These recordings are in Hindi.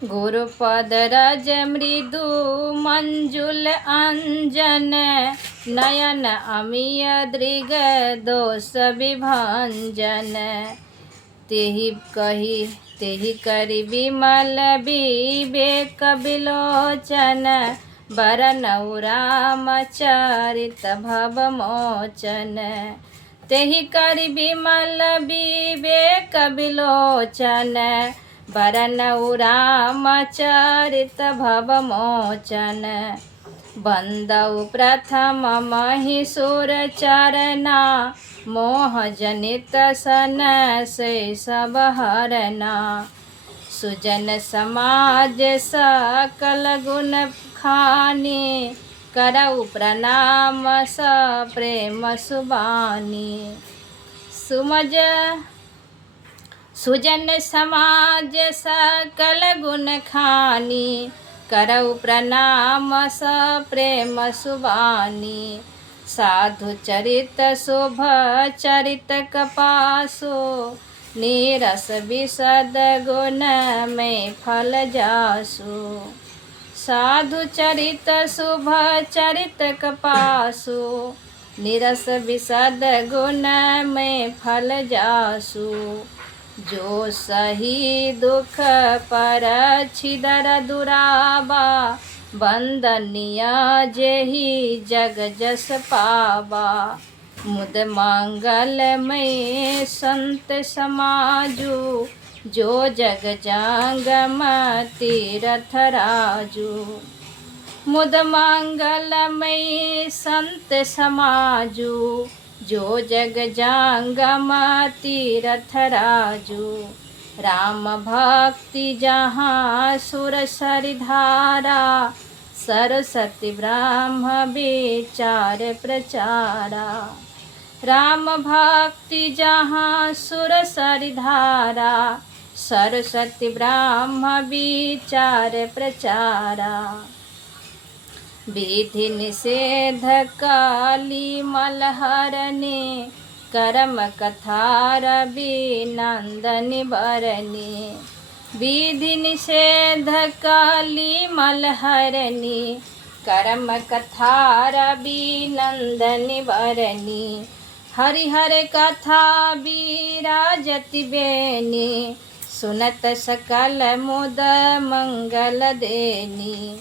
गुरुपद रज मृदु मंजुल अंजन, नयन अमीय दृग दोष विभंजन। तेहि करि विमल विवेक विलोचन, बरनउ रामचरित भव मोचन। तेहि करि विमल विवेक विलोचन, बरनउ रामचरित भव मोचन। बंदउ प्रथम महिषुर चरना, मोह जनित सन से सब हरना। सुजन समाज सकल गुण खानी, करऊ प्रणाम सप्रेम सुबानी। सुजन समाज सकल गुण खानी, करऊ प्रणाम सप्रेम सुबानी। साधु चरित शुभ चरित कपासो, नीरस विशद गुण में फल जासु। साधु चरित शुभ चरित कपासो, नीरस विशद गुण में फल जासु। जो सही दुख पर छिदर दुराबा, वंदनीय जेहि जग जस पावा। मुद मंगल में संत समाजू, जो जग जंगम तीरथ राजू। मुद मंगल में संत समाजू, जो जग जंगम तीरथ राजू। राम भक्ति जहाँ सुर सरिधारा, सरस्वती ब्रह्म विचार प्रचारा। राम भक्ति जहाँ सुर सरिधारा, सरस्वती ब्रह्म विचार प्रचारा। विधि निषेध काली मलहरणी, करम कथा रवि नंदनी बरनी। विधि निषेध काली मलहरणी, करम कथा रवि नंदनी बरनी। हरिहर कथा विराजति बेनी, सुनत सकल मुद मंगल देनी।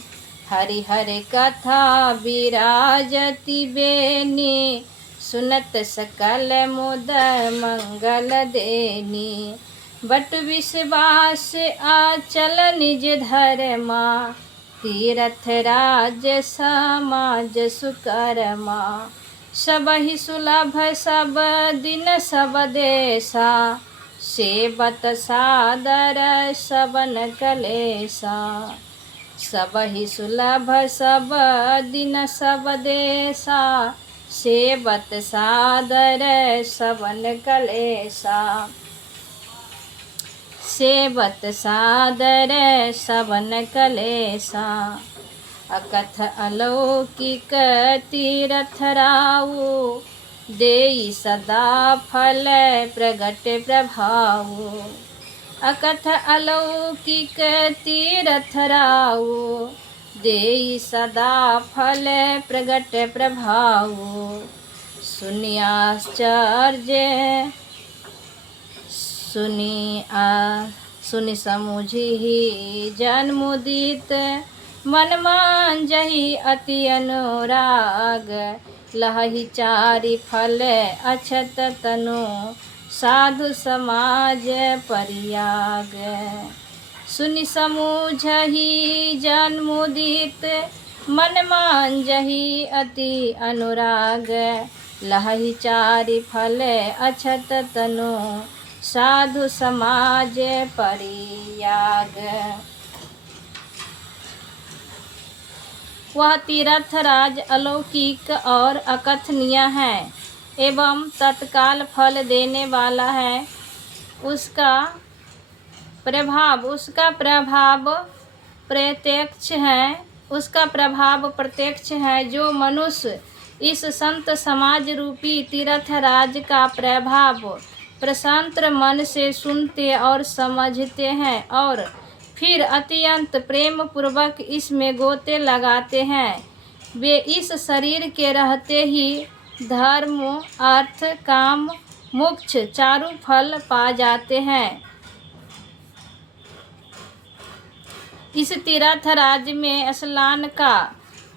हरिहर कथा विराजति बेनी, सुनत सकल मुद मंगल देनी। बट विश्वास आचल निज धर्मा, तीरथ राज समाज सुकर्मा। सबहि सुलभ सब दिन सब देशा, सेवत सादर सबन कलेसा। सबहि सुलभ सब दिन सब देशा, सेवत सादर सबन कलेसा। सेवत सादर सबन कलेसा। अकथ अलौकिक तीरथ राऊ, देई सदा फल प्रगट प्रभाऊ। अकथ अलौकिक तीरथ राऊ, देई सदा फल प्रगट प्रभाऊ। सुनि आश्चर्य सुनि समुझि जन मुदित, मन मांजहि अति अनुराग। लहहि चारि फल अछत तनु, साधु समाज परियाग। सुनि समुझहि जन मुदित, मन मांजहि अति अनुराग। लहहि चारि फल अछत तनु, साधु समाज परियाग। वह तीर्थ राज अलौकिक और अकथनीय है एवं तत्काल फल देने वाला है। उसका प्रभाव प्रत्यक्ष है। जो मनुष्य इस संत समाज रूपी तीर्थ राज का प्रभाव प्रशांत मन से सुनते और समझते हैं और फिर अत्यंत प्रेम पूर्वक इसमें गोते लगाते हैं। वे इस शरीर के रहते ही धर्म, अर्थ, काम, मोक्ष चारों फल पा जाते हैं। इस तीर्थ राज्य में स्नान का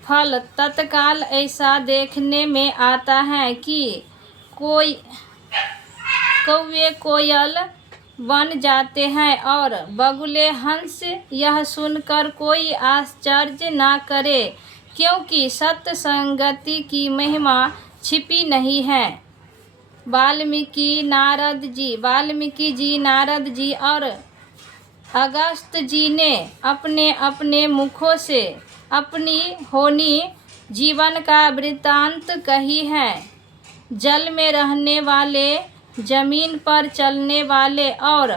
फल तत्काल ऐसा देखने में आता है कि कोई कौवे कोयल बन जाते हैं और बगुले हंस। यह सुनकर कोई आश्चर्य ना करे, क्योंकि सत्संगति की महिमा छिपी नहीं है। वाल्मीकि जी, नारद जी और अगस्त जी ने अपने अपने मुखों से अपनी होनी जीवन का वृत्तांत कही है। जल में रहने वाले, जमीन पर चलने वाले और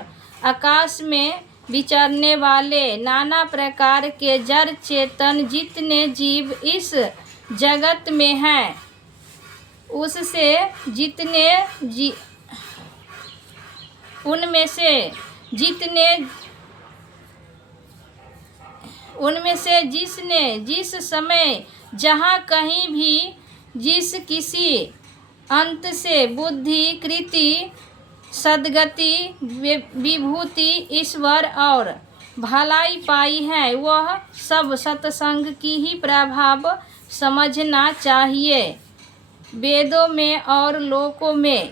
आकाश में विचरने वाले नाना प्रकार के जड़ चेतन जितने जीव इस जगत में हैं, उनमें से जिसने जिस समय जहाँ कहीं भी जिस किसी अंत से बुद्धि, कृति, सद्गति, विभूति, ईश्वर और भलाई पाई है, वह सब सत्संग की ही प्रभाव समझना चाहिए। वेदों में और लोकों में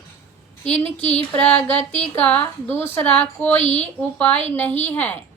इनकी प्रगति का दूसरा कोई उपाय नहीं है।